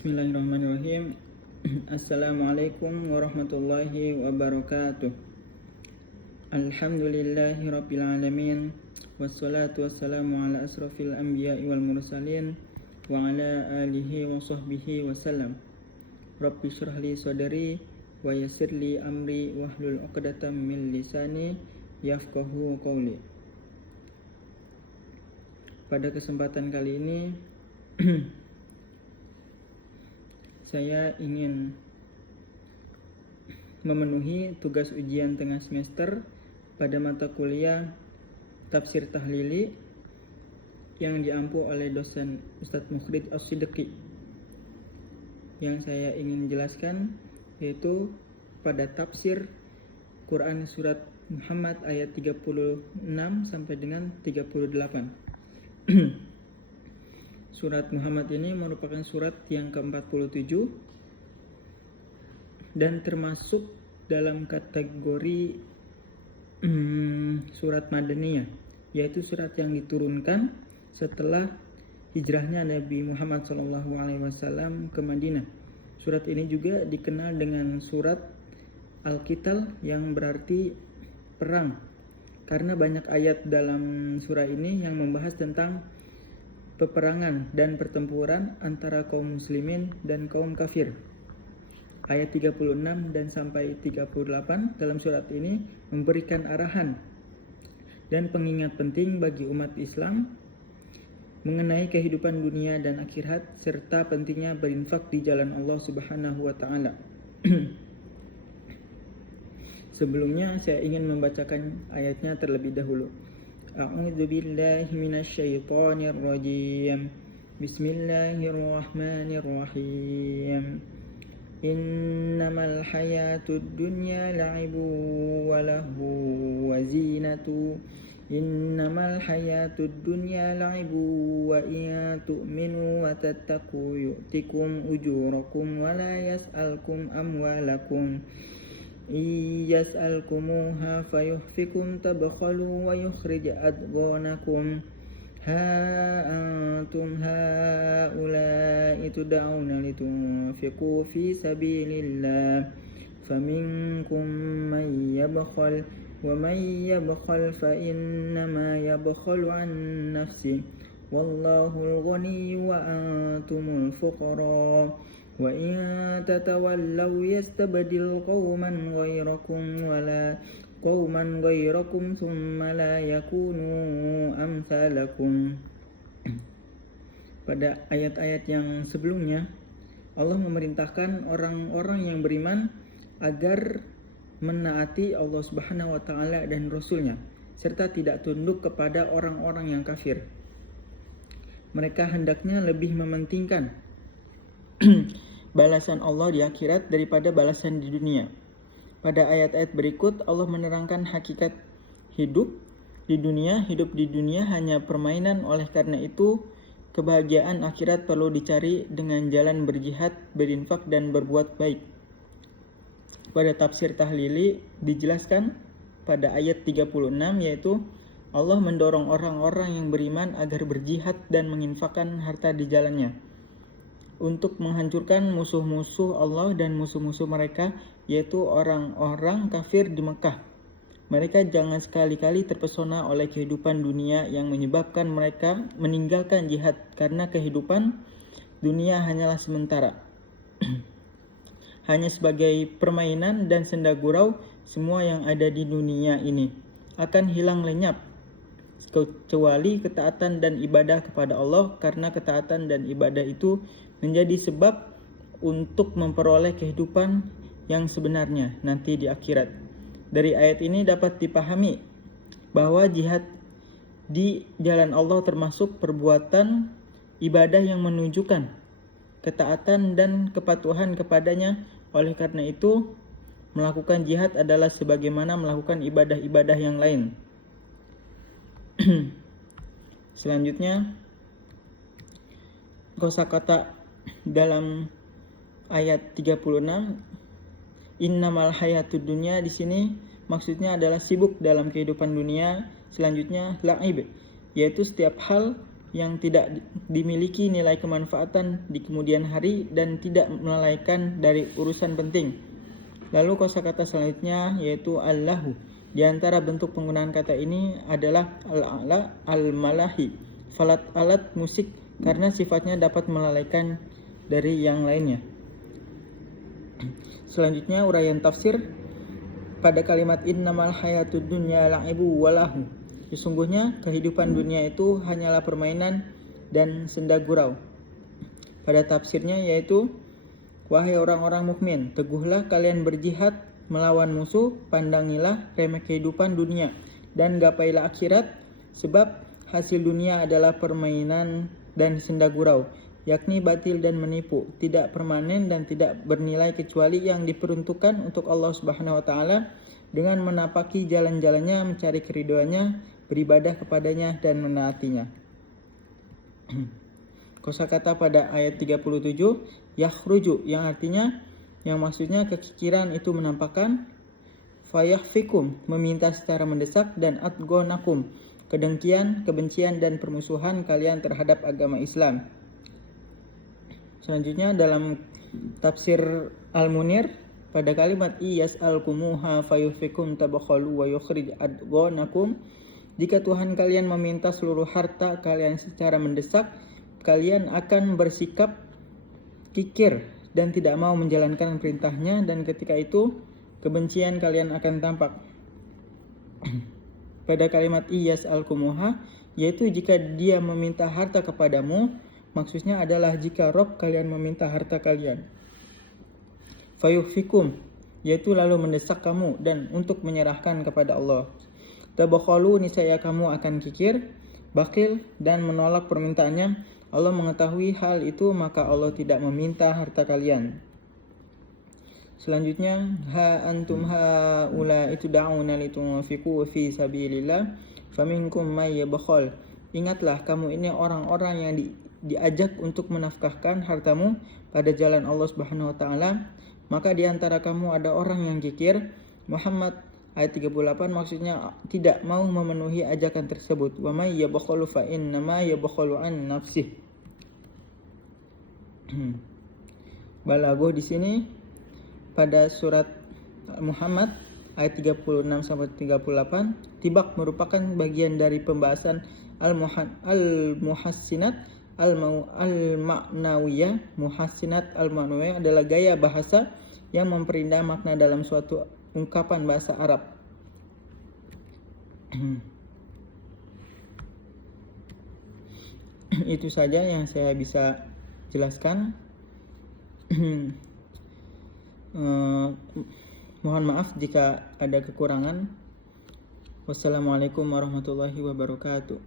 Bismillahirrahmanirrahim. Assalamualaikum warahmatullahi wabarakatuh. Alhamdulillahi rabbil alamin. Wassalatu wassalamu ala asrafil anbiya'i wal mursalin wa ala alihi wa sahbihi wasallam. Rabbi syrah li sadri wa yassir li amri wahlul 'uqdatam min lisani yafqahu qawli. Pada kesempatan kali ini saya ingin memenuhi tugas ujian tengah semester pada mata kuliah Tafsir Tahlili yang diampu oleh dosen Ustadz Mukhrid As-Siddiqi. Yang saya ingin jelaskan yaitu pada tafsir Quran surat Muhammad ayat 36 sampai dengan 38. Surat Muhammad ini merupakan surat yang ke-47 dan termasuk dalam kategori surat Madaniyah, yaitu surat yang diturunkan setelah hijrahnya Nabi Muhammad SAW ke Madinah. Surat ini juga dikenal dengan surat Al-Qital yang berarti perang, karena banyak ayat dalam surah ini yang membahas tentang peperangan dan pertempuran antara kaum muslimin dan kaum kafir. Ayat 36 dan sampai 38 dalam surat ini memberikan arahan dan pengingat penting bagi umat Islam mengenai kehidupan dunia dan akhirat serta pentingnya berinfak di jalan Allah Subhanahu wa taala. Sebelumnya saya ingin membacakan ayatnya terlebih dahulu. A'udzu billahi minasy syaithanir rajim. Bismillahirrahmanirrahim. Innamal hayatud dunya la'ibun wa lahu wa zinatu. Innamal hayatud dunya la'ibun wa in tu'minu wa tattaqu yu'tikum ujurakum wa la yas'alkum amwalakum. Yas'alkumuha fayuhfikum tabkhalu wa yukhrij adghanakum. Ha antum haula'i tud'auna litunfiqu fi sabilillah faminkum man yabkhal wa man yabkhal fa innama yabkhalu an nafsihi wallahul ghaniyyu wa antumul fuqara. Wa in tatawallaw yastabdil qauman ghayrakum thumma la yakunu amsalakum. Pada ayat-ayat yang sebelumnya Allah memerintahkan orang-orang yang beriman agar menaati Allah Subhanahu wa taala dan Rasulnya serta tidak tunduk kepada orang-orang yang kafir. Mereka hendaknya lebih mementingkan balasan Allah di akhirat daripada balasan di dunia. Pada ayat-ayat berikut Allah menerangkan hakikat hidup di dunia hanya permainan, oleh karena itu kebahagiaan akhirat perlu dicari dengan jalan berjihad, berinfak dan berbuat baik. Pada tafsir Tahlili dijelaskan pada ayat 36 yaitu Allah mendorong orang-orang yang beriman agar berjihad dan menginfakkan harta di jalannya untuk menghancurkan musuh-musuh Allah dan musuh-musuh mereka, yaitu orang-orang kafir di Mekah. Mereka jangan sekali-kali terpesona oleh kehidupan dunia yang menyebabkan mereka meninggalkan jihad, karena kehidupan dunia hanyalah sementara. Hanya sebagai permainan dan senda gurau, semua yang ada di dunia ini akan hilang lenyap, kecuali ketaatan dan ibadah kepada Allah, karena ketaatan dan ibadah itu menjadi sebab untuk memperoleh kehidupan yang sebenarnya nanti di akhirat. Dari ayat ini dapat dipahami bahwa jihad di jalan Allah termasuk perbuatan ibadah yang menunjukkan ketaatan dan kepatuhan kepadanya. Oleh karena itu, melakukan jihad adalah sebagaimana melakukan ibadah-ibadah yang lain. Selanjutnya, kosakata dalam ayat 36, innamal hayatud dunya, di sini maksudnya adalah sibuk dalam kehidupan dunia. Selanjutnya la'ib, yaitu setiap hal yang tidak dimiliki nilai kemanfaatan di kemudian hari dan tidak melalaikan dari urusan penting. Lalu kosakata selanjutnya yaitu Allahu. Di antara bentuk penggunaan kata ini adalah al-a'la, al-malahi, alat musik karena sifatnya dapat melalaikan dari yang lainnya. Selanjutnya uraian tafsir pada kalimat innamal hayatud dunya la'ibu walahu. Sesungguhnya kehidupan dunia itu hanyalah permainan dan senda gurau. Pada tafsirnya yaitu wahai orang-orang mukmin, teguhlah kalian berjihad melawan musuh, pandangilah remeh kehidupan dunia dan gapailah akhirat, sebab hasil dunia adalah permainan dan senda gurau, yakni batil dan menipu, tidak permanen dan tidak bernilai kecuali yang diperuntukkan untuk Allah Subhanahu wa taala dengan menapaki jalan-jalannya, mencari keridhoannya, beribadah kepadanya dan menaatinya. Kosakata pada ayat 37 yakhruju yang artinya yang maksudnya kekikiran itu menampakkan, fayahfikum meminta secara mendesak, dan atgonakum kedengkian, kebencian dan permusuhan kalian terhadap agama Islam. Selanjutnya dalam tafsir Al-Munir pada kalimat iyas'alkumuha fayufikum tabakhalu wa yukhrij adgonakum, jika Tuhan kalian meminta seluruh harta kalian secara mendesak, kalian akan bersikap kikir dan tidak mau menjalankan perintahnya, dan ketika itu kebencian kalian akan tampak. Pada kalimat iyas'alkumuha yaitu jika dia meminta harta kepadamu, maksudnya adalah jika Rob kalian meminta harta kalian. Fayufikum yaitu lalu mendesak kamu dan untuk menyerahkan kepada Allah. Tabakhalu niscaya kamu akan kikir, bakil dan menolak permintaannya. Allah mengetahui hal itu, maka Allah tidak meminta harta kalian. Selanjutnya ha antum haula itud'auna litunfiqu fi sabilillah faminkum may yabkhal. Ingatlah kamu ini orang-orang yang diajak untuk menafkahkan hartamu pada jalan Allah Subhanahu wa taala, maka di antara kamu ada orang yang kikir. Muhammad ayat 38 maksudnya tidak mau memenuhi ajakan tersebut. Wa may yabkhalu fa innama yabkhalu an nafsih. Balaghah di sini pada surat Muhammad ayat 36 sampai 38 tibak merupakan bagian dari pembahasan al-muhassinat al-ma'nawiyah. Muhassinat al-ma'nawiyah adalah gaya bahasa yang memperindah makna dalam suatu ungkapan bahasa Arab. Itu saja yang saya bisa jelaskan. Mohon maaf jika ada kekurangan. Wassalamualaikum warahmatullahi wabarakatuh.